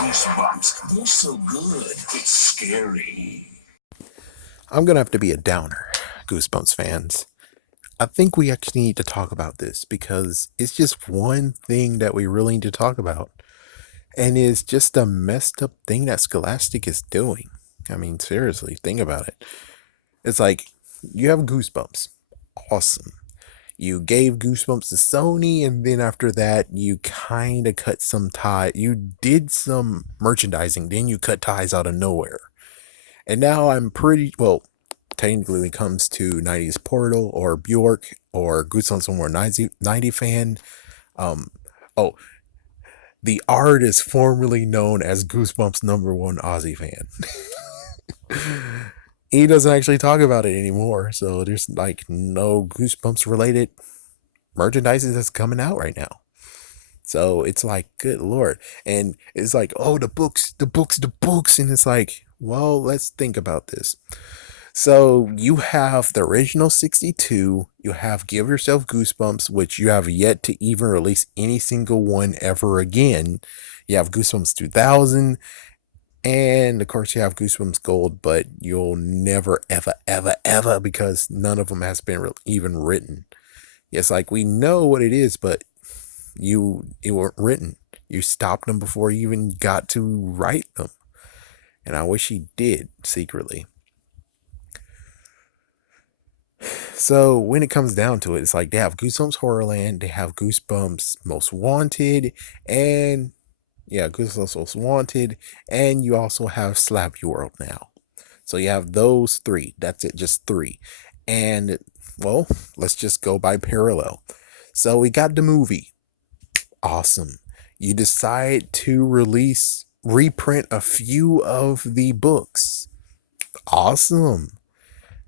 Goosebumps. They're so good. It's scary. I'm gonna have to be a downer, Goosebumps fans. I think we actually need to talk about this because it's just one thing that we really need to talk about. And it's just a messed up thing that Scholastic is doing. I mean, seriously, think about it. It's like you have Goosebumps. Awesome. You gave Goosebumps to Sony, and then after that, you kind of cut some tie. You did some merchandising, then you cut ties out of nowhere. And now I'm pretty well. Technically, when it comes to 90s Portal or Bjork or Goosebumps One More 90 fan, um, oh, the artist formerly known as Goosebumps #1 Aussie fan. He doesn't actually talk about it anymore, so there's like no Goosebumps related merchandise that's coming out right now. So it's like, good lord. And it's like, oh, the books, the books, the books. And it's like, well, let's think about this. So you have the original 62, you have Give Yourself Goosebumps, which you have yet to even release any single one ever again. You have Goosebumps 2000, and of course you have Goosebumps Gold, but you'll never, ever, ever, ever, because none of them has been even written. It's like, we know what it is, but it weren't written. You stopped them before you even got to write them. And I wish he did secretly. So when it comes down to it, it's like they have Goosebumps Horrorland, they have Goosebumps Most Wanted, and Goosebumps Most Wanted, and you also have Slappy World now. So you have those three. That's it, just three. And well, let's just go by parallel. So we got the movie. Awesome. You decide to reprint a few of the books. Awesome.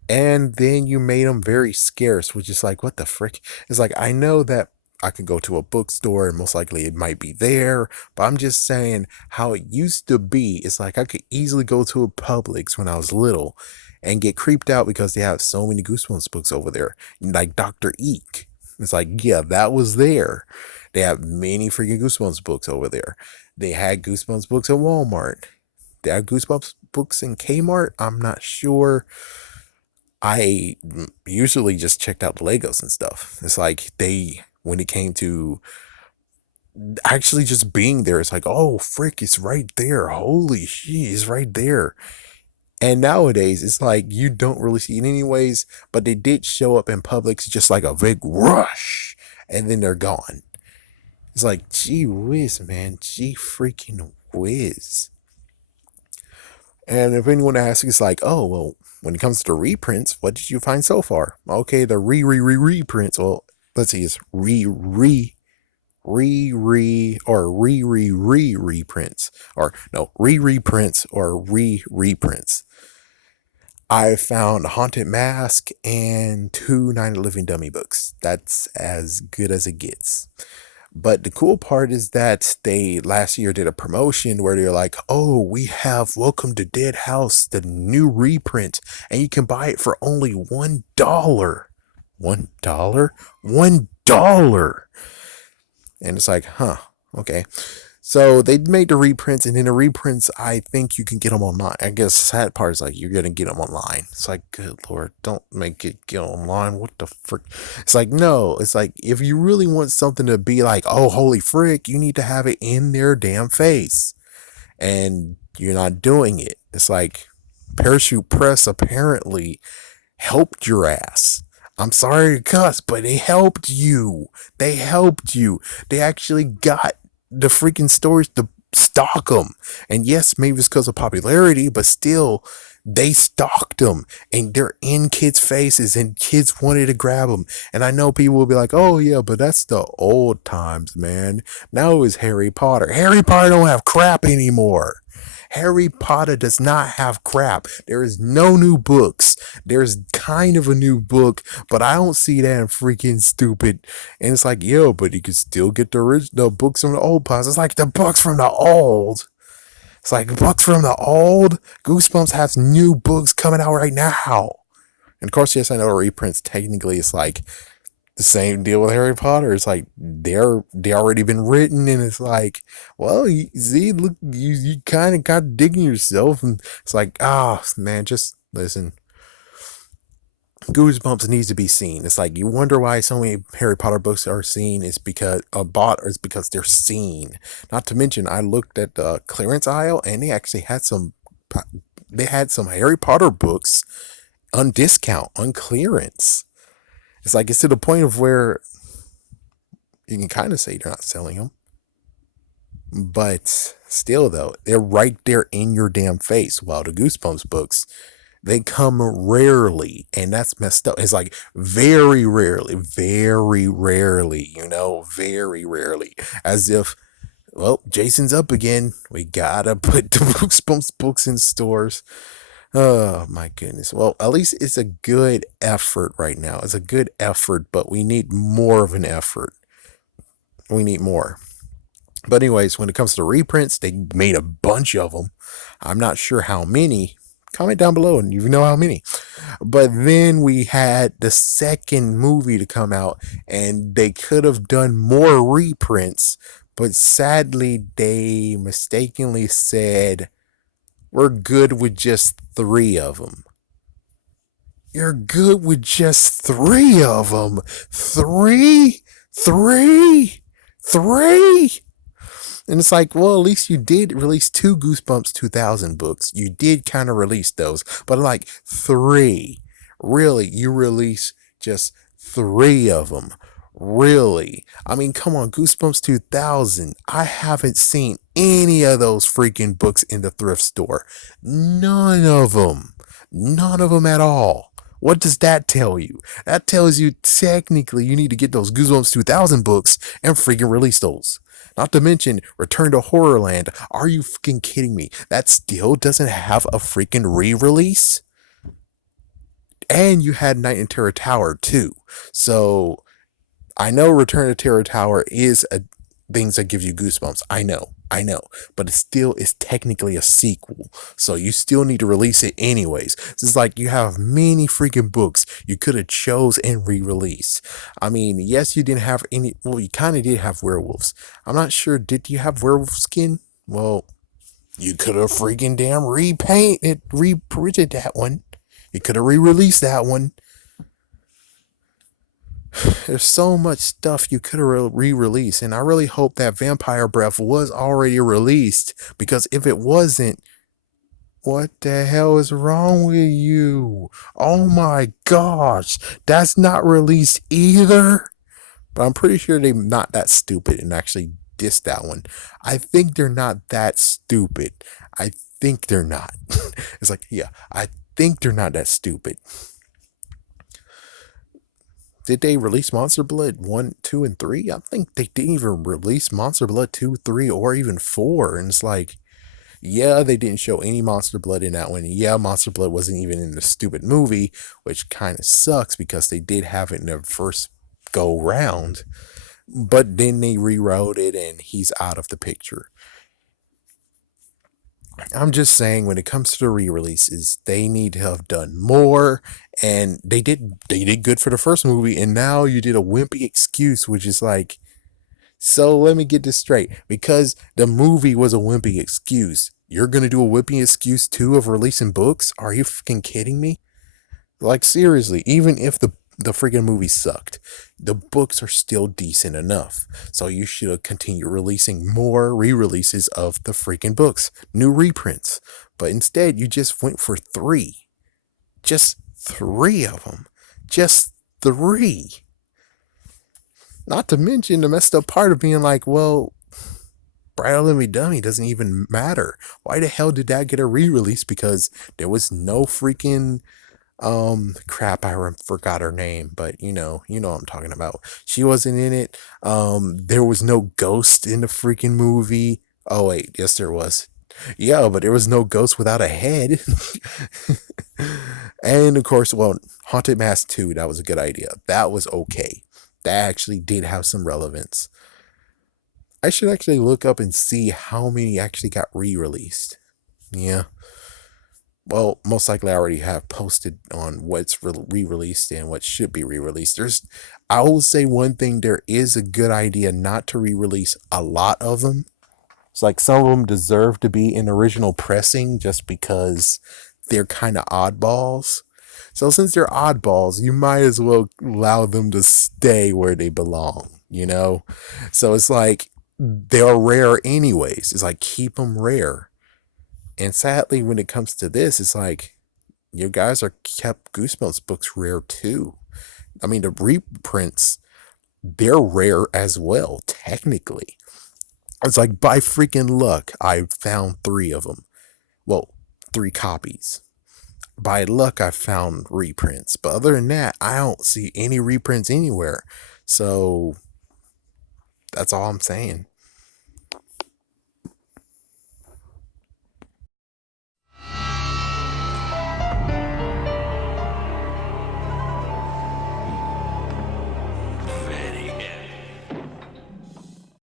And then you made them very scarce, which is like, what the frick? It's like, I know that I could go to a bookstore and most likely it might be there, but I'm just saying how it used to be. It's like I could easily go to a Publix when I was little and get creeped out because they have so many Goosebumps books over there, like Dr. Eek. It's like, yeah, that was there. They have many freaking Goosebumps books over there. They had Goosebumps books at Walmart. They have Goosebumps books in Kmart. I'm not sure. I usually just checked out the Legos and stuff. It's like when it came to actually just being there, it's like, oh, frick, it's right there. Holy shit, it's right there. And nowadays, it's like you don't really see it anyways, but they did show up in Publix just like a big rush, and then they're gone. It's like, gee whiz, man. Gee freaking whiz. And if anyone asks, it's like, oh, well, when it comes to reprints, what did you find so far? Okay, the reprints. Well, let's see, it's reprints, or no, reprints or reprints. I found Haunted Mask and 2 Night of the Living Dummy books. That's as good as it gets. But the cool part is that they last year did a promotion where they're like, oh, we have Welcome to Dead House, the new reprint, and you can buy it for only $1. $1? $1. And it's like, huh, okay. So they made the reprints, and then the reprints, I think you can get them online. I guess the sad part is like you're gonna get them online. It's like, good lord, don't make it get online. What the frick? It's like, no. It's like, if you really want something to be like, oh, holy frick, you need to have it in their damn face, and you're not doing it. It's like Parachute Press apparently helped your ass. I'm sorry to cuss, but they helped you. They helped you. They actually got the freaking stories to stock them. And yes, maybe it's because of popularity, but still, they stalked them and they're in kids' faces and kids wanted to grab them. And I know people will be like, oh yeah, but that's the old times, man. Now it's Harry Potter. Harry Potter don't have crap anymore. Harry Potter does not have crap. There is no new books. There's kind of a new book, but I don't see that freaking stupid. And it's like, yo, but you could still get the original books from the old pods. It's like the books from the old. It's like books from the old. Goosebumps has new books coming out right now. And of course, yes, I know reprints technically it's like The same deal with Harry Potter. It's like they already been written, and it's like, well, you see, look, you kind of got digging yourself, and it's like, ah, man, just listen. Goosebumps needs to be seen. It's like you wonder why so many Harry Potter books are seen is because bought is because they're seen. Not to mention, I looked at the clearance aisle and they actually had some Harry Potter books on discount on clearance. It's like it's to the point of where you can kind of say they're not selling them, but still though they're right there in your damn face. While the Goosebumps books, they come rarely, and that's messed up. It's like very rarely, very rarely. As if, well, Jason's up again. We gotta put the Goosebumps books in stores. Oh my goodness. Well, at least it's a good effort right now. It's a good effort, but we need more of an effort. We need more. But anyways, when it comes to reprints, they made a bunch of them. I'm not sure how many. Comment down below and you know how many. But then we had the second movie to come out, and they could have done more reprints, but sadly they mistakenly said we're good with just 3 of them. You're good with just 3 of them. Three, three, three. And it's like, well, at least you did release 2 Goosebumps 2000 books. You did kind of release those, but like 3. Really, you release just 3 of them. Really? I mean, come on, Goosebumps 2000. I haven't seen any of those freaking books in the thrift store. None of them. None of them at all. What does that tell you? That tells you technically you need to get those Goosebumps 2000 books and freaking release those. Not to mention Return to Horrorland. Are you freaking kidding me? That still doesn't have a freaking re-release? And you had Night in Terror Tower too. So I know Return to Terror Tower is a things that give you goosebumps. I know, but it still is technically a sequel, so you still need to release it anyways. It's like you have many freaking books you could have chose and re-release. I mean, yes, you didn't have any. Well, you kind of did have werewolves. I'm not sure. Did you have werewolf skin? Well, you could have freaking damn reprinted that one. You could have re-released that one. There's so much stuff you could have re-released, and I really hope that Vampire Breath was already released, because if it wasn't, what the hell is wrong with you? Oh my gosh, that's not released either. But I'm pretty sure they're not that stupid and actually dissed that one. I think they're not that stupid. I think they're not. It's like, yeah, I think they're not that stupid. Did they release Monster Blood 1, 2, and 3? I think they didn't even release Monster Blood 2, 3, or even 4. And it's like, yeah, they didn't show any Monster Blood in that one. Yeah, Monster Blood wasn't even in the stupid movie, which kind of sucks because they did have it in their first go round. But then they rewrote it and he's out of the picture. I'm just saying, when it comes to the re-releases, they need to have done more, and they did good for the first movie, and now you did a wimpy excuse, which is like, so let me get this straight. Because the movie was a wimpy excuse, you're gonna do a wimpy excuse too of releasing books? Are you fucking kidding me? Like, seriously, even if the freaking movie sucked, the books are still decent enough. So you should continue releasing more re-releases of the freaking books, new reprints. But instead, you just went for 3. Just 3 of them. Just 3. Not to mention the messed up part of being like, well, Bright Lemmy Dummy doesn't even matter. Why the hell did that get a re-release? Because there was no freaking crap, I forgot her name, but you know what I'm talking about. She wasn't in it. There was no ghost in the freaking movie. Oh wait, yes there was. Yeah, but there was no ghost without a head. And of course, well, Haunted Mask 2, that was a good idea. That was okay. That actually did have some relevance. I should actually look up and see how many actually got re-released. Yeah. Well, most likely I already have posted on what's re-released and what should be re-released. I will say one thing, there is a good idea not to re-release a lot of them. It's like some of them deserve to be in original pressing just because they're kind of oddballs. So since they're oddballs, you might as well allow them to stay where they belong, you know? So it's like they're rare anyways. It's like keep them rare. And sadly, when it comes to this, it's like you guys are kept Goosebumps books rare too. I mean, the reprints, they're rare as well, technically. It's like by freaking luck, I found 3 of them. Well, 3 copies. By luck, I found reprints. But other than that, I don't see any reprints anywhere. So that's all I'm saying.